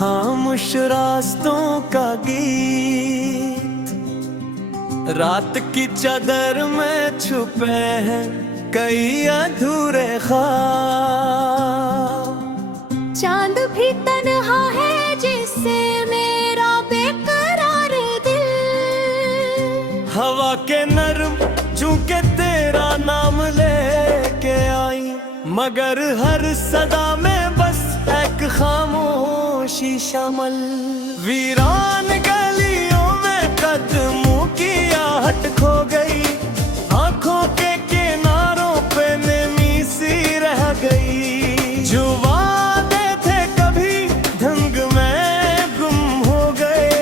खामोश रास्तों का गीत रात की चादर में छुपे हैं कई अधूरे ख्वाब। चांद भी तन्हा है जिससे मेरा बेकरार दिल। हवा के नर्म झोंके तेरा नाम लेके आई, मगर हर सदा में बस एक खामोशी शामिल। वीरान गलियों में कदमों की आहट खो गई, आंखों के किनारों पे नमी सी रह गई। जो वादे थे कभी ढंग में गुम हो गए,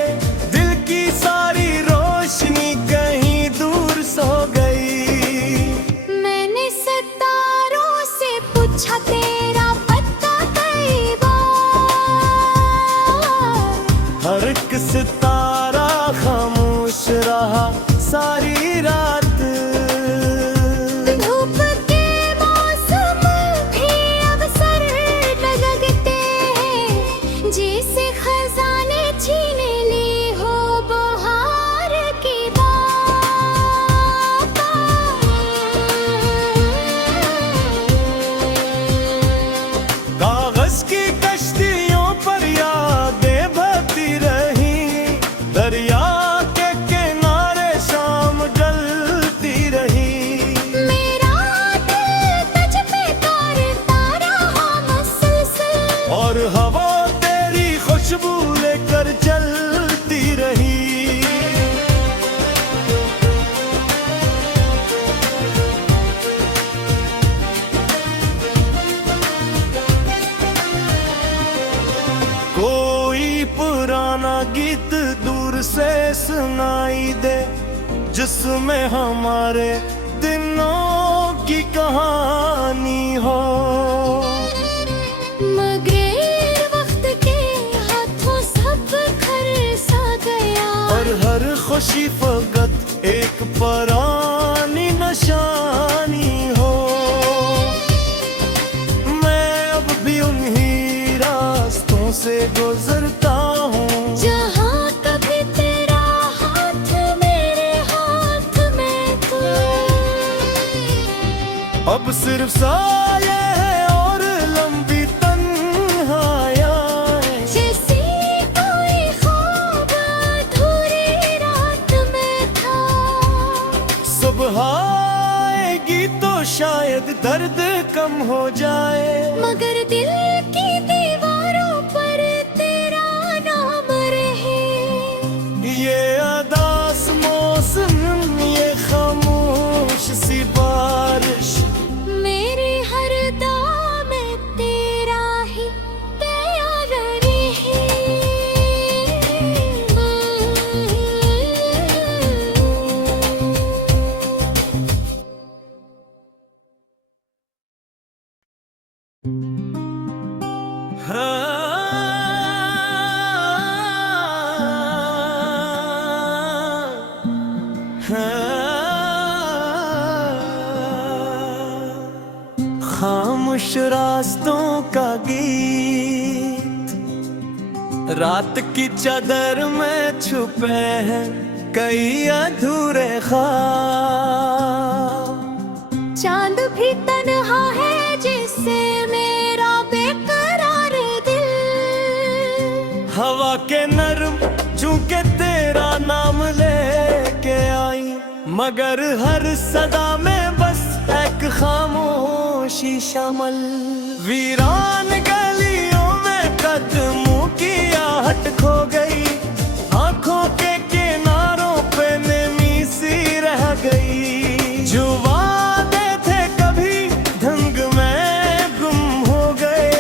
दिल की सारी रोशनी कहीं दूर सो गई। मैंने सितारों से पूछा तेरा पता कई बार, हर एक सितारा खामोश रहा सारी रात। धूप के मौसम भी अब सर लगते हैं, जैसे खजाने छीन ली हो बहार की बात। कागज की कश्तियों पर यादें बहती रही, दरिया के किनारे शाम ढलती रही। मेरा दिल तुझ पे करता रहा मुसलसल, और हवा तेरी खुशबू लेकर चलती रही। कोई पुराना गीत दूर से सुनाई दे, जिसमें हमारे दिनों की कहानी हो। मगर वक्त के हाथों सब खर सा गया, और हर खुशी फकत एक पुरानी निशानी हो। मैं अब भी उन्हीं रास्तों से गुजरता हूँ, जहाँ कभी तेरा हाथ मेरे हाथ में तो। अब सिर्फ साये है और लंबी तन्हाइयाँ, जैसे कोई ख्वाब अधूरी रात में था। सुबह आएगी तो शायद दर्द कम हो जाए, मगर दिल की दीवारों पर तेरा नाम रहे। ये अदास मौसम, ये खामोश सी बारिश, मेरे हर दाम में तेरा ही प्यार रहे। खामोश रास्तों का गीत रात की चादर में छुपे हैं कई अधूरे ख्वाब। चांद भी तन्हा है जिससे मेरा बेकरार दिल। हवा के नर्म झोंके तेरा नाम लेके आई, मगर हर सदा में बस एक खामोशी शामिल। वीरान गलियों में कदमों की आहट खो गई, आंखों के किनारों पे नमी सी रह गई। जो वादे थे कभी ढंग में गुम हो गए,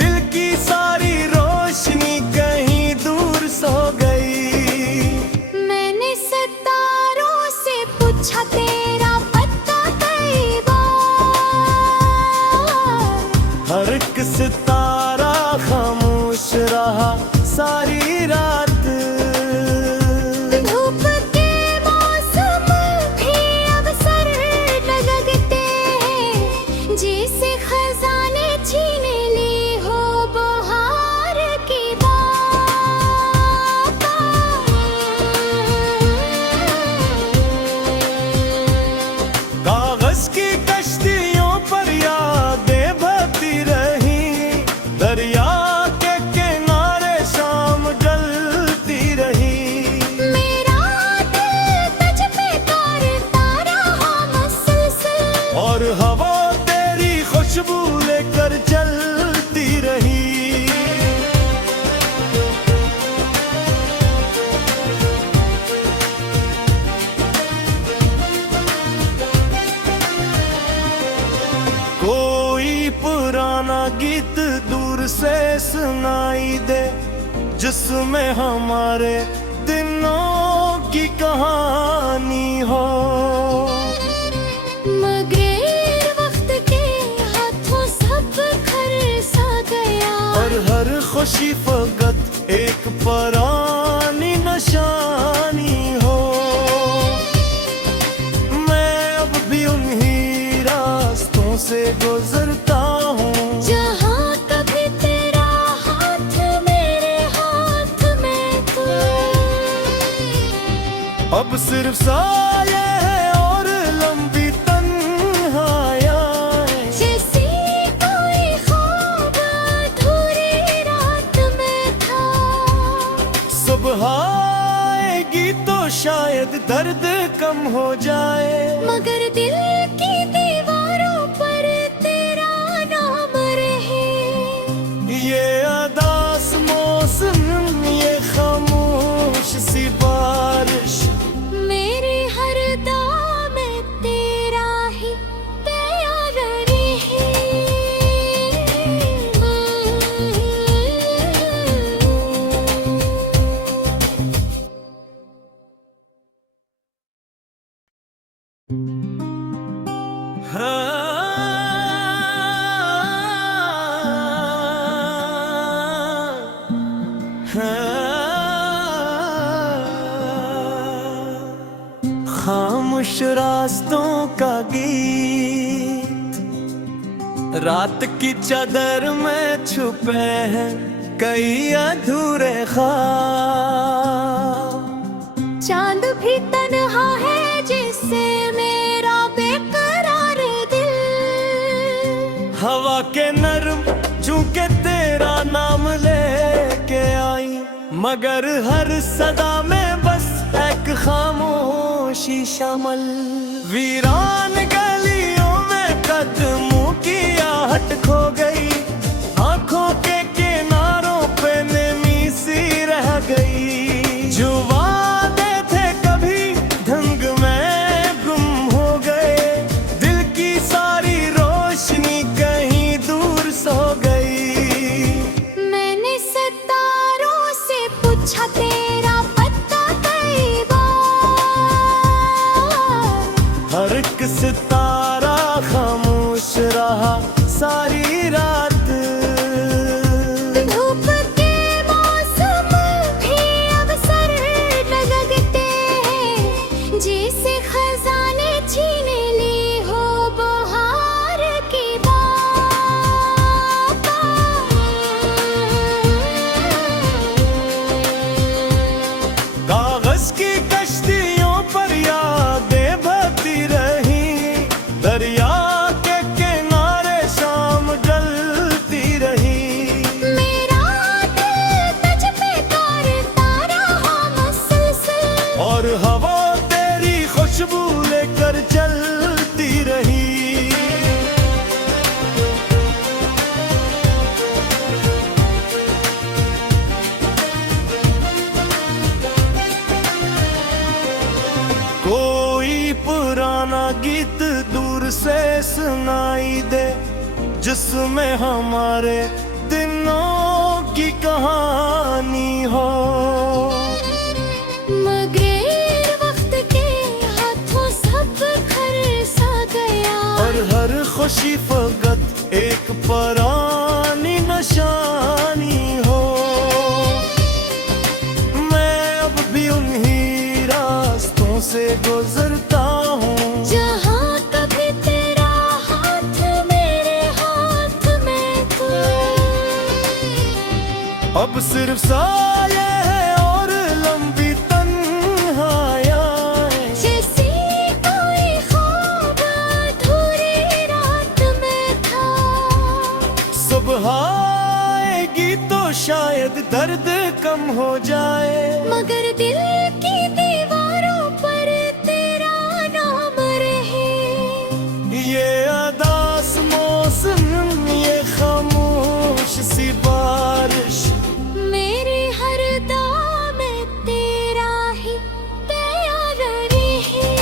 दिल की सारी रोशनी कहीं दूर सो गई। मैंने सितारों से पूछा तेरा पता कई बार, हर एक सितारा खामोश रहा सारी रात। जिसमें हमारे दिनों की कहानी हो। मगर वक्त के हाथों सब खरसा गया, और हर खुशी फकत एक पुरानी निशानी हो। मैं अब भी उन्हीं रास्तों से गुजरता हूँ जहाँ कभी तेरा हाथ मेरे हाथ में था। अब सिर्फ साये है और लंबी तन्हाइयाँ, जैसी कोई ख्वाब अधूरी रात में था। सुबह आएगी तो शायद दर्द कम हो जाए, मगर दिल की दीवारों पर तेरा नाम रहे। ये अदास मौसम, ये खामोश सी बारिश, मेरे हर दाम में तेरा ही प्यार खामोश रास्तों का गीत, रात की चादर में छुपे हैं कई अधूरे ख्वाब। चांद भी तन्हा है जिससे मेरा बेकरार दिल। हवा के नर्म झोंके तेरा नाम लेके आई, मगर हर सदा में बस एक खामोशी शामिल। वीरान गलियों में कदमों की आहट खो गई, आंखों के किनारों पे नमी सी रह गई। जो वादे थे कभी ढंग में गुम हो गए, दिल की सारी रोशनी कहीं दूर सो गई। मैंने सितारों से पूछा तेरा पता कई बार, हर एक सितारा खामोश रहा सारी रात। धूप के मौसम भी अब सर लगते हैं, जैसे खजाने छीन ली हो बहार की बात। कागज की कश्तियों पर यादें बहती रही, दरिया के किनारे शाम ढलती रही। मेरा दिल तुझ पे करता रहा मुसलसल, और हवा तेरी खुशबू लेकर चलती रही। कोई पुराना गीत दूर से सुनाई दे, जिसमें हमारे दिनों की कहानी हो। मगर वक्त के हाथों सब खरसा गया, और हर खुशी फकत एक पुरानी निशानी हो। मैं अब भी उन्हीं रास्तों से गुजरता हूँ जहाँ कभी तेरा हाथ मेरे हाथ में था। अब सिर्फ साये है और लंबी तन्हाइयाँ, जैसी कोई ख्वाब अधूरी रात में था। सुबह आएगी तो शायद दर्द कम हो जाए, मगर दिल की दीवारों पर तेरा नाम रहे। ये अदास मौसम, ये खामोश सी बारिश, मेरे हर दाम में तेरा ही प्यार रहे।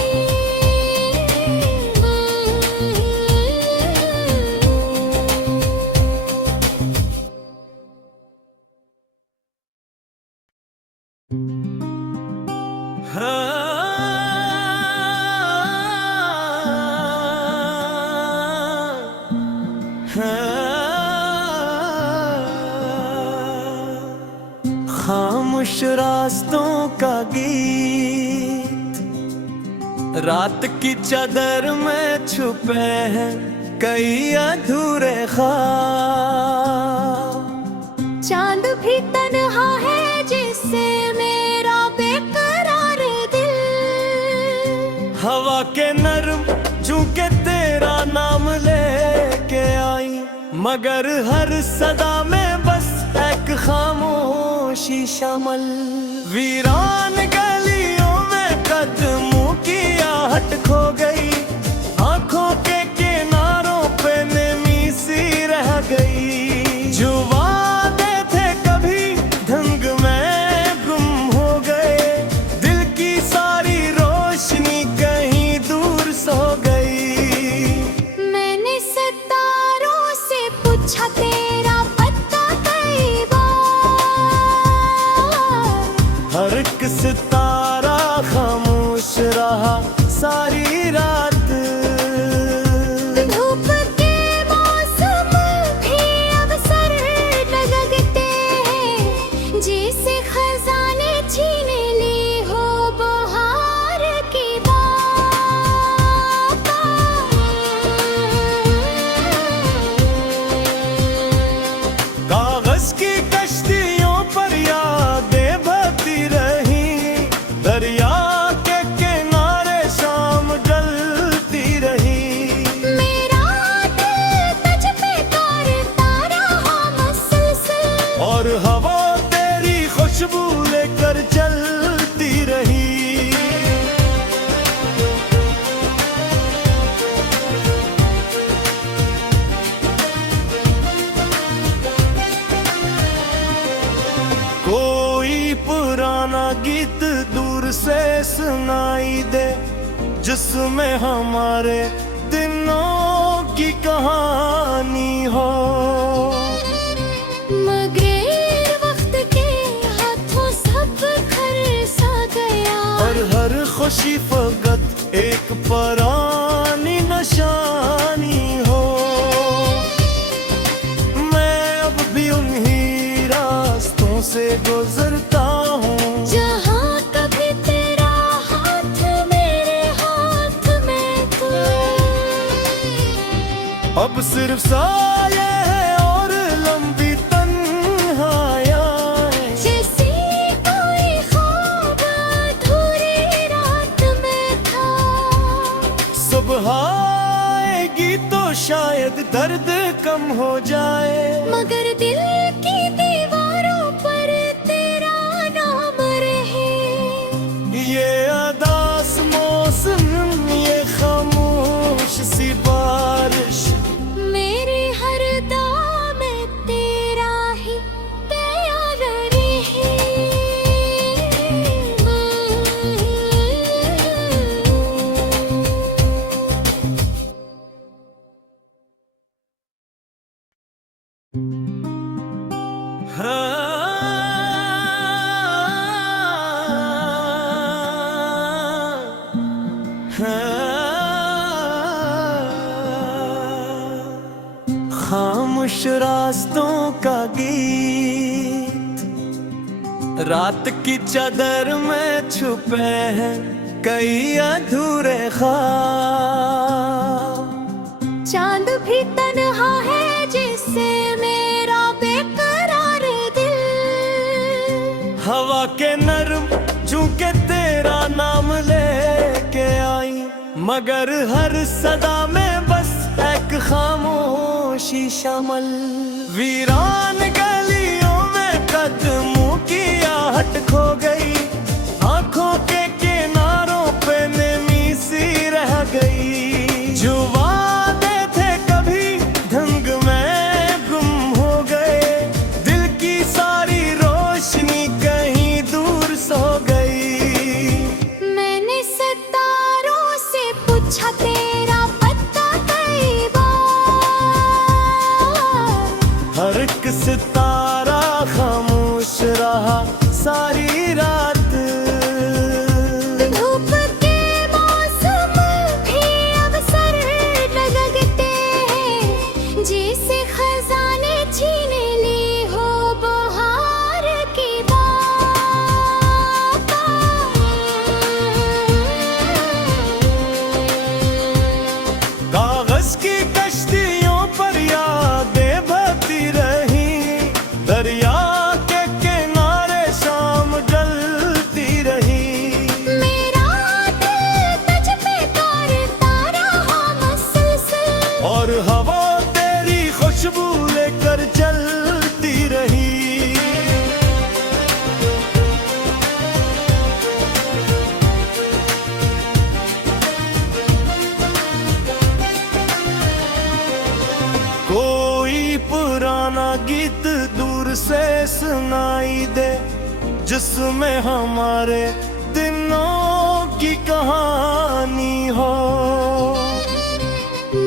खामोश रास्तों का गीत, रात की चादर में छुपे हैं कई अधूरे ख्वाब। चांद भी तन्हा है जिससे मेरा बेकरार दिल। हवा के नर्म झोंके तेरा नाम लेके आई, मगर हर सदा में बस एक खामोशी शामिल। वीरान गलियों में कदमों की आहट खो गई, आंखों के किनारों पे नमी सी रह गई। जो वादे थे कभी ढंग में गुम हो गए, दिल की सारी रोशनी कहीं दूर सो गई। मैंने सितारों से पूछा तेरा पता कई बार, हर एक सितारा खामोश रहा सारी रात। धूप के मौसम भी अब सर लगते हैं, जैसे खजाने छीन ली हो बहार की बात। कागज की कश्तियों पर यादें बहती रही, दरिया के किनारे शाम ढलती रही। मेरा दिल तुझ पे करता रहा मुसलसल, और हवा तेरी खुशबू लेकर चलती रही। कोई पुराना गीत दूर से सुनाई दे, जिसमें हमारे दिनों की कहानी हो। मगर वक्त के हाथों सब खर सा गया, और हर खुशी फकत एक पुरानी निशानी हो। मैं अब भी उन्हीं रास्तों से गुजरता हूँ, जहाँ कभी तेरा हाथ मेरे हाथ में तू। अब सिर्फ साये हैं और लंबी तन्हाइयाँ, जैसे कोई ख्वाब अधूरी रात में था। सुबह आएगी तो शायद दर्द कम हो जाए, मगर दिल की दीवारों पर तेरा नाम रहे। ये अदास मौसम, ये खामोश सी बारिश, मेरे हर दाम में तेरा ही प्यार रहे। खामोश रास्तों का गीत, रात की चादर में छुपे हैं कई अधूरे ख्वाब। चांद भी तन्हा है जिससे मेरा बेकरार दिल। हवा के नर्म झोंके तेरा नाम लेके आई, मगर हर सदा में बस एक खामोशी शामिल। वीरान गलियों में कदमों की आहट खो गई, आंखों के किनारों पे नमी सी रह गई। जो वादे थे कभी ढंग में गुम हो गए, दिल की सारी रोशनी कहीं दूर सो गई। मैंने सितारों से पूछा तेरा पता कई बार, हर एक सितारा खामोश रहा सारी रात। जिसमें हमारे दिनों की कहानी हो।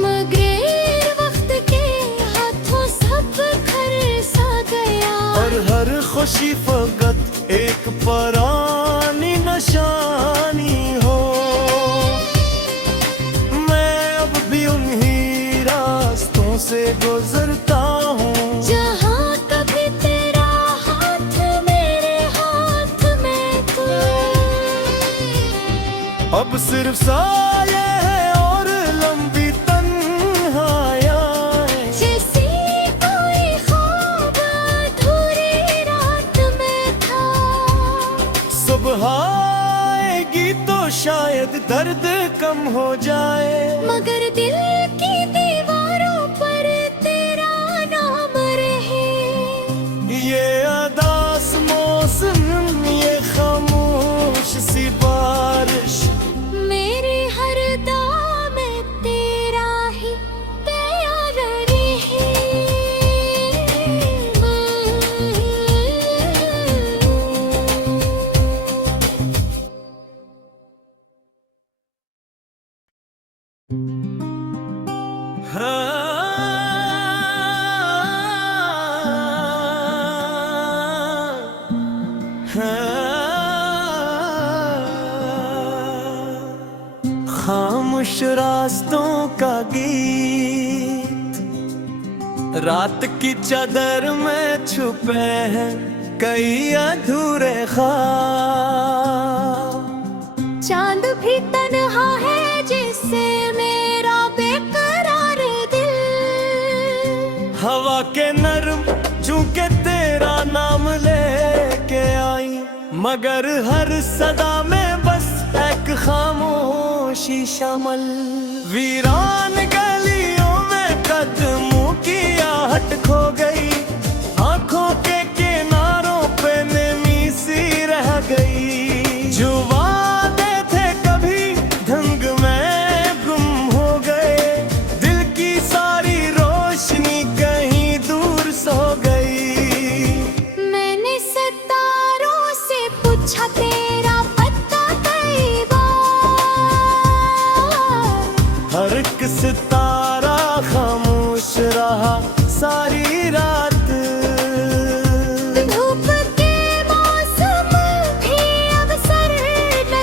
मगर वक्त के हाथों सब खर सा गया, और हर खुशी फकत एक पुरानी निशानी हो। मैं अब भी उन्हीं रास्तों से गुजरता हूँ जहाँ कभी तेरा हाथ मेरे हाथ में तू। अब सिर्फ साये है और लंबी तन्हाइयाँ, जैसी कोई ख्वाब अधूरी रात में था। सुबह आएगी तो शायद दर्द कम हो जाए, मगर दिल की दीवारों पर तेरा नाम रहे। ये अदास मौसम, ये खामोश सी बारिश, मेरे हर दाम में तेरा ही प्यार रहे। खामोश रास्तों का गीत, रात की चादर में छुपे हैं कई अधूरे ख्वाब। चांद भी तन्हा है जिससे मेरा बेकरार दिल। हवा के नर्म झोंके तेरा नाम लेके आई, मगर हर सदा में बस एक खामोशी शामिल। वीरान गलियों में कदमों की आहट खो गई, आंखों के किनारों पे नमी सी रह गई। जो वादे थे कभी ढंग में गुम हो गए, दिल की सारी रोशनी कहीं दूर सो गई। मैंने सितारों से पूछा तेरा पता कई बार, हर एक सितारा खामोश रहा सारी रात। धूप के मौसम भी अब सर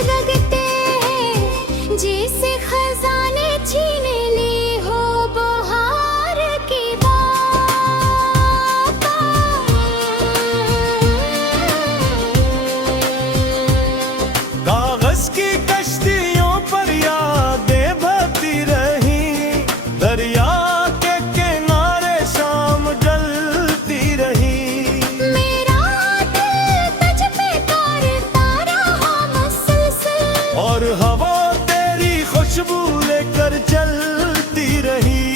लगते हैं, जैसे खजाने छीन ली हो बहार की बात। कागज की कश्तियों पर यादें बहती रही, दरिया के किनारे शाम जलती रही। मेरा दिल तुझ पे करता रहा मुसलसल, और हवा तेरी खुशबू लेकर चलती रही।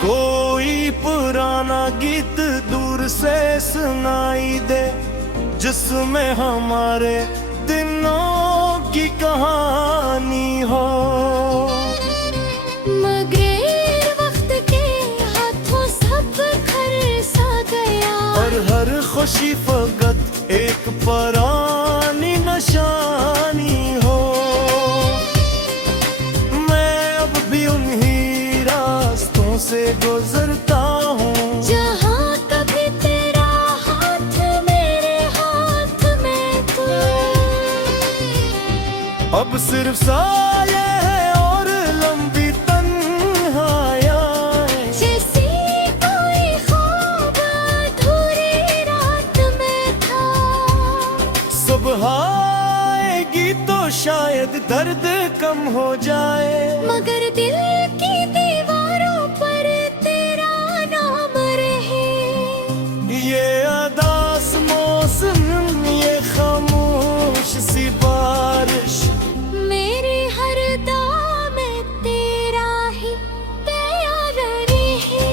कोई पुराना गीत दूर से सुनाई दे, जिसमें हमारे दिनों की कहानी हो। मगर वक्त के हाथों सब खर सा गया, और हर खुशी फकत एक पुरानी निशानी हो। मैं अब भी उन्हीं रास्तों से गुजरता हूँ जहाँ कभी तेरा हाथ मेरे हाथ में तू। अब सिर्फ साये है और लंबी तन्हाइयाँ, जैसी कोई ख्वाब अधूरी रात में था। सुबह आएगी तो शायद दर्द कम हो जाए, मगर दिल की दीवारों पर तेरा नाम रहे। ये अदास मौसम, ये खामोश सी बारिश, मेरे हर दाम में तेरा ही प्यार रहे।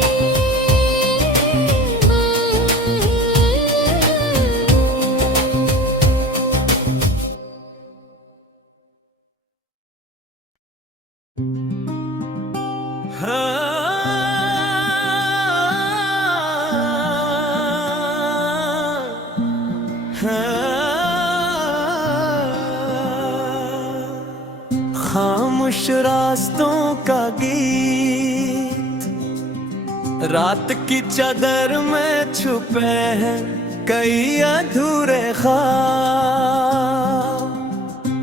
खामोश रास्तों का गीत, रात की चादर में छुपे हैं कई अधूरे ख्वाब।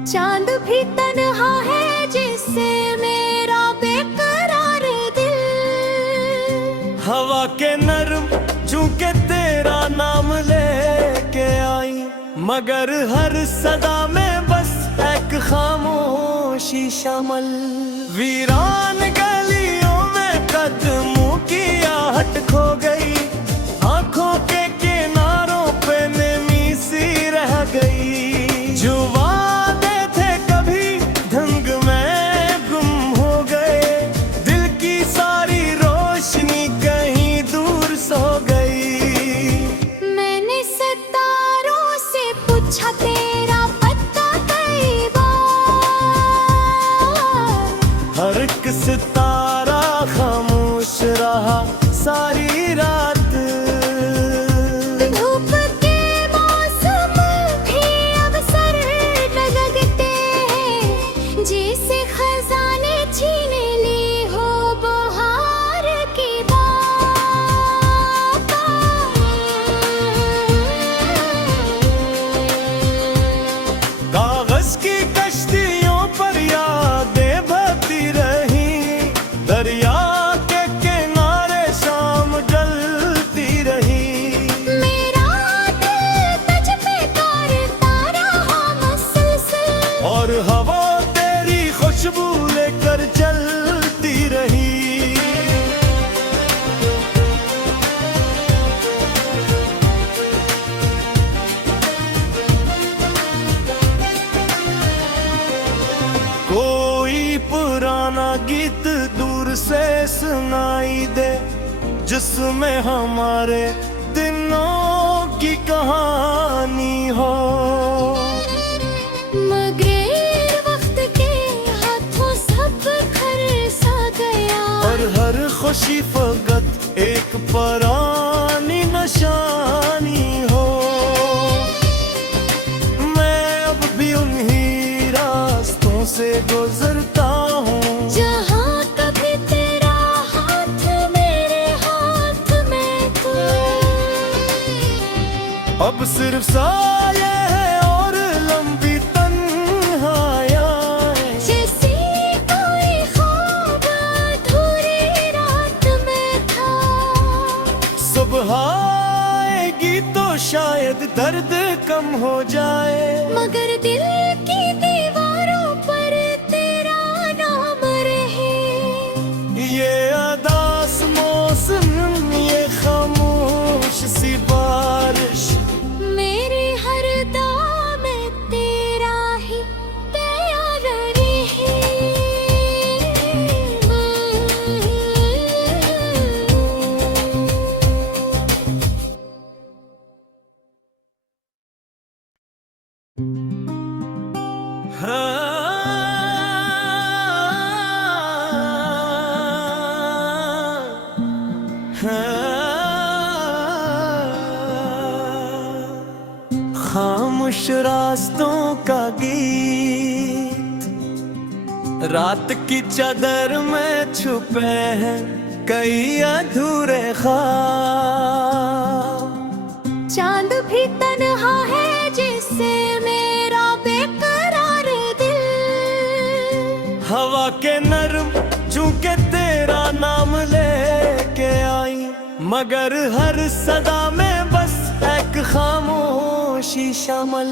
चांद भी तन्हा है जिससे मेरा बेकरार दिल, हवा के नर्म झोंके तेरा नाम लेके आई, मगर हर सदा में बस एक खामोशी शामिल। वीरान गलियों में कदमों की आहट खो गई, आंखों के किनारों पे नमी सी रह गई। जो वादे थे कभी ढंग में गुम हो गए, दिल की सारी रोशनी कहीं दूर सो गई। मैंने सितारों से पूछा तेरा पता कई बार, हर एक सितारा खामोश रहा सारी रात। धूप के मौसम भी अब सर लगते हैं, जैसे खजाने छीन ली हो बहार की बात। कागज की कश्तियों पर यादें बहती रही, दरिया के किनारे शाम ढलती रही। मेरा दिल तुझ पे करता रहा मुसलसल, और हवा तेरी खुशबू लेकर चलती रही। कोई पुराना गीत दूर से सुनाई दे, जिसमें हमारे दिनों की कहानी हो। मगर वक्त के हाथों सब खर सा गया, और हर खुशी फकत एक पुरानी निशानी हो। मैं अब भी उन्हीं रास्तों से गुजरता हूँ, जहाँ कभी तेरा हाथ मेरे हाथ में था। अब सिर्फ साये है और लंबी तन्हाइयाँ, जैसे कोई ख्वाब अधूरी रात में था। सुबह आएगी तो शायद दर्द कम हो जाए, मगर दिल की दीवारों पर तेरा नाम रहे। ये अदास मौसम, ये खामोश सी बारिश, मेरे हर दाम में तेरा ही प्यार खामोश रास्तों का गीत, रात की चादर में छुपे हैं कई अधूरे ख्वाब। चांद भी तन्हा है जिससे मेरा बेकरार दिल, हवा के नर्म झोंके तेरा नाम लेके आई, मगर हर सदा में बस एक खामोशी शामिल।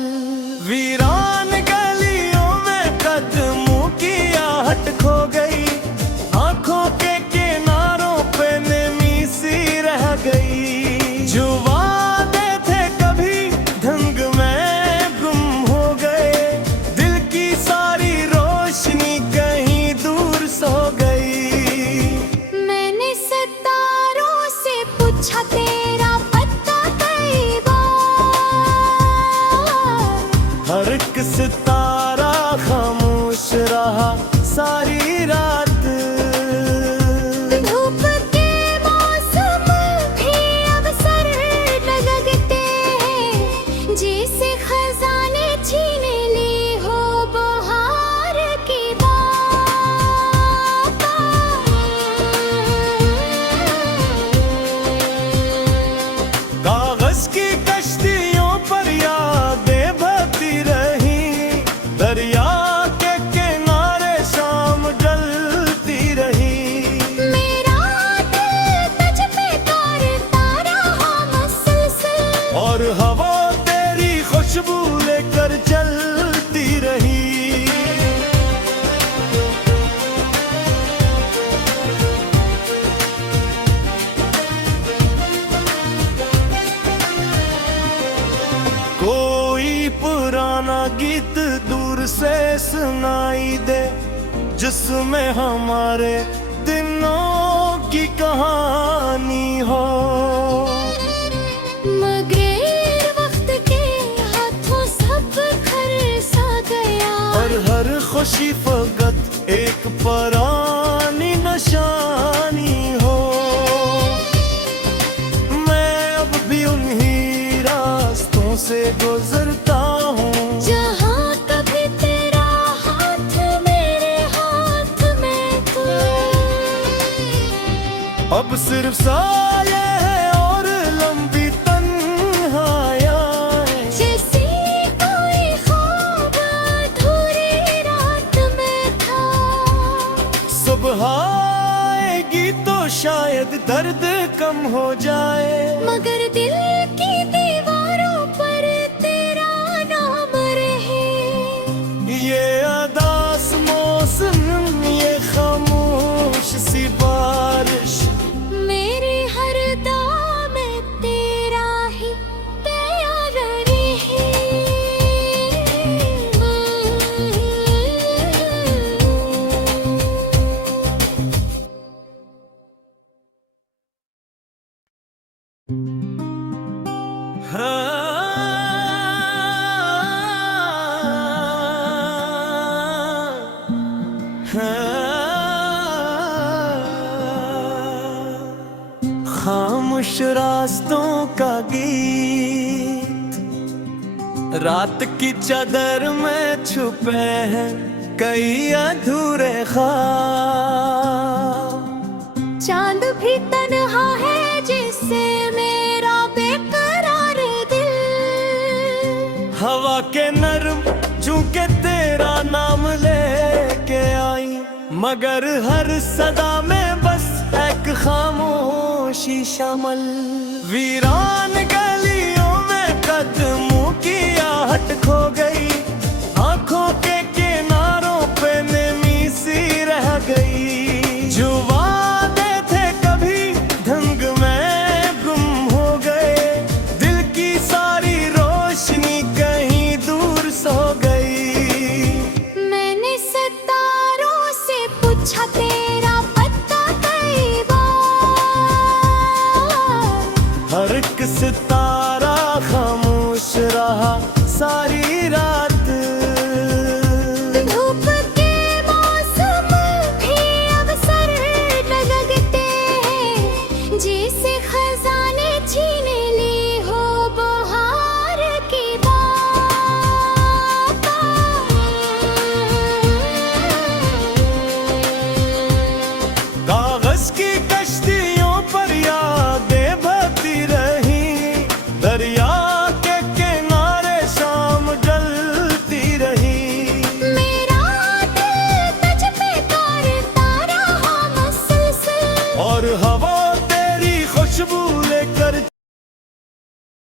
वीरान गलियों में कदमों की आहट खो गई, आंखों के किनारों पे नमी सी रह गई। जो वादे थे कभी ढंग में गुम हो गए, दिल की सारी रोशनी कहीं दूर सो गई। मैंने सितारों से पूछा तेरा पता कई बार, हर एक सितारा खामोश रहा सारी रात। धूप के मौसम भी अब सर लगते हैं, जैसे खजाने छीन ली हो बहार की बात। जिसमें हमारे दिनों की कहानी हो। मगर वक्त के हाथों सब खर सा गया, और हर खुशी फकत एक पुरानी निशानी हो। मैं अब भी उन्हीं रास्तों से गुजरता हूँ जहाँ कभी तेरा हाथ मेरे हाथ में तू। अब सिर्फ साये है और लंबी तन्हाइयाँ, जैसे कोई ख्वाब अधूरी रात में था। सुबह आएगी तो शायद दर्द कम हो जाए, मगर दिल की दीवारों पर तेरा नाम रहे। ये अदास मौसम, ये खामोश सी बारिश, मेरे हर दाम में तेरा ही प्यार रहे। खामोश रास्तों का गीत, रात की चादर में छुपे हैं कई अधूरे ख्वाब। चांद भी तन्हा है जिससे मेरा बेकरार दिल। हवा के नर्म झोंके तेरा नाम लेके आई, मगर हर सदा में बस एक खामोशी शामिल। वीरान गलियों में कदमों की आहट खो गई, आंखों के